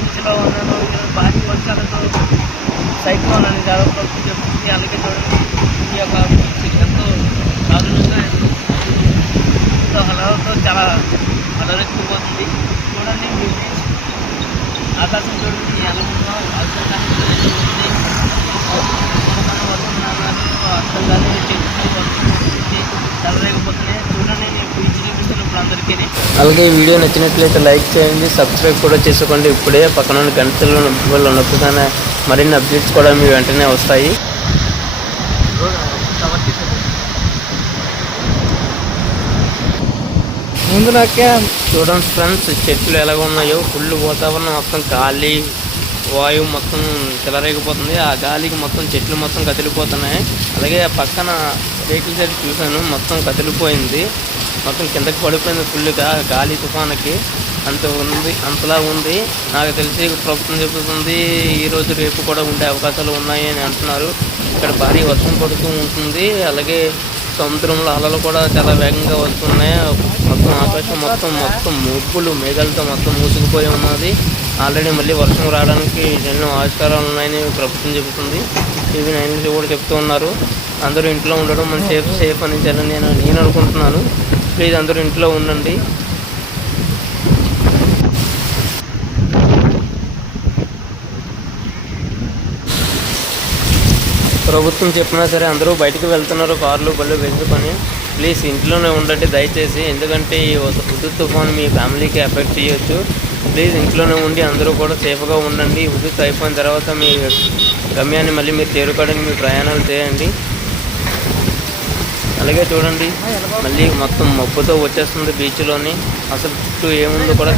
బీచ్లో ఉన్నాను. భారీ వర్షాలతో సైక్లోన్ అని దాదాపు చెప్తుంది. అలాగే చూడండి ఈ యొక్క బీచ్ ఎంతో దారుణంగా ఎంతో హలతో చాలా అలరెక్కిపోతుంది. చూడండి ఈ బీచ్ ఆకాశం చూడండి ఎలా ఉందో అర్థంగానే అర్థంగానే చెట్లు తెల్లరేగిపోతున్నాయి. చూడండి బీచ్ చూపిస్తాను ఇప్పుడు అందరికీ. అలాగే ఈ వీడియో నచ్చినట్లయితే లైక్ చేయండి, సబ్స్క్రైబ్ కూడా చేసుకోండి. ఇప్పుడే పక్కన గంటలు నొప్పుగానే మరిన్ని అప్డేట్స్ కూడా మీ వెంటనే వస్తాయి. ముందు నాకే చూడండి ఫ్రెండ్స్, చెట్లు ఎలాగ ఉన్నాయో, ఫుల్ వాతావరణం మొత్తం గాలి వాయువు మొత్తం చెలరేగిపోతుంది. ఆ గాలికి మొత్తం చెట్లు మొత్తం కదిలిపోతున్నాయి. అలాగే పక్కన రేకుల సైడ్ చూశాను, మొత్తం కదిలిపోయింది, మొత్తం కిందకి పడిపోయింది ఫుల్గా గాలి తుఫానుకి. అంతలా ఉంది. నాకు తెలిసి ప్రభుత్వం చెబుతుంది ఈరోజు రేపు కూడా ఉండే అవకాశాలు ఉన్నాయి అని అంటున్నారు. ఇక్కడ భారీ వర్షం పడుతూ ఉంటుంది. అలాగే సముద్రంలో అలలు కూడా చాలా వేగంగా వస్తున్నాయి. మొత్తం ఆకాశం మొత్తం మబ్బులు మేఘాలతో మొత్తం మూసుకుపోయి ఉన్నది. ఆల్రెడీ మళ్ళీ వర్షం రావడానికి ఎన్నో ఆస్కారాలు ఉన్నాయని ప్రభుత్వం చెబుతుంది. టీవీ 9 కూడా చెప్తూ ఉన్నారు. అందరూ ఇంట్లో ఉండడం మన సేఫ్ అని నేను అనుకుంటున్నాను. ప్లీజ్ అందరూ ఇంట్లో ఉండండి. ప్రభుత్వం చెప్పినా సరే అందరూ బయటకు వెళ్తున్నారు కార్లు బళ్ళు వేసుకొని. ప్లీజ్ ఇంట్లోనే ఉండండి దయచేసి, ఎందుకంటే ఈ హుదూద్ తుఫాను మీ ఫ్యామిలీకి ఎఫెక్ట్ చేయొచ్చు. ప్లీజ్ ఇంట్లోనే ఉండి అందరూ కూడా సేఫ్గా ఉండండి. హుదూద్ అయిపోయిన తర్వాత మీ గమ్యాన్ని మళ్ళీ మీరు చేరుకోవడానికి మీ ప్రయాణాలు చేయండి. అలాగే చూడండి మళ్ళీ మొత్తం మబ్బుతో వచ్చేస్తుంది బీచ్లోని. అసలు చుట్టూ ఏముందో కూడా